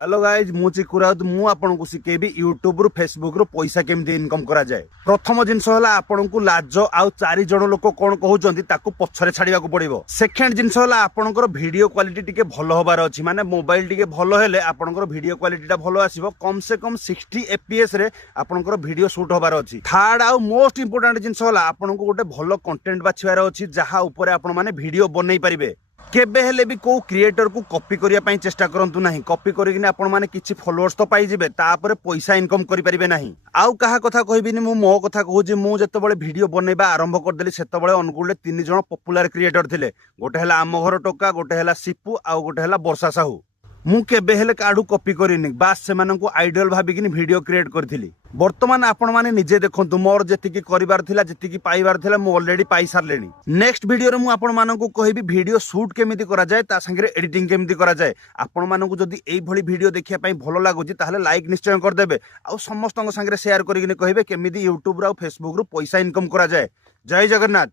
Hello guys मु चिकु राउत मु आपनको शिखेबी YouTube रु फेसबुक रु पैसा केमती इनकम करा जाए। प्रथम जिनस हला आपनको लाज आउ चारि जण लोक कोन कहउचंती ताकू पछरे छाडिबा को पड़िबो। सेकंड जिनस हला आपनकर वीडियो क्वालिटी टिके भलो होबार अछि, माने मोबाइल टिके भलो हेले आपनकर वीडियो क्वालिटी टा भलो आसीबो। कम से कम 60 एफपीएस रे आपनकर वीडियो शूट होबार अछि। थर्ड आउ मोस्ट इंपोर्टेंट जिनस हला आपनको गोटे भलो कंटेंट बाछिबार अछि जहा ऊपर आपण माने वीडियो बनै परिबे। केबे हेले भी को क्रिएटर को कॉपी करिया पई चेष्टा करंतु नाही। कॉपी करिकिन आपण माने किछि फॉलोअर्स तो पाई जिवे, तापर पैसा इनकम करि परिबे नाही। आउ कहा कथा कहबिनी मु मो कथा कहू जे मु जतबळे वीडियो बनेबा आरंभ कर देली सेतबळे अनुकूल 3 जण पॉपुलर क्रिएटर थिले। गोटे हला आम घर टोका, गोटे हला सिपु आउ गोटे हला वर्षा साहू। मु केबे हेले काडू कॉपी करिनी, बास सेमानंकु आइडियल भाबिकिन वीडियो क्रिएट करथिली। वर्तमान आपण माने निजे देखंतु मोर जेतिकी करिवार थिला जेतिकी पाइबार थिला मु ऑलरेडी पाई सारलेनी। नेक्स्ट वीडियो रे मु आपण मानंकु कहिबी वीडियो शूट केमिति करा जाय, ता संगे एडिटिंग केमिति करा जाय। आपण मानंकु जदी एई भली वीडियो देखिया पई भलो लागुची ताहले लाइक निश्चय कर देबे। आ समस्तन संगे शेयर करिकिन कहिबे केमिति यूट्यूब रा फेसबुक रु पैसा इनकम करा जाय। जय जगन्नाथ।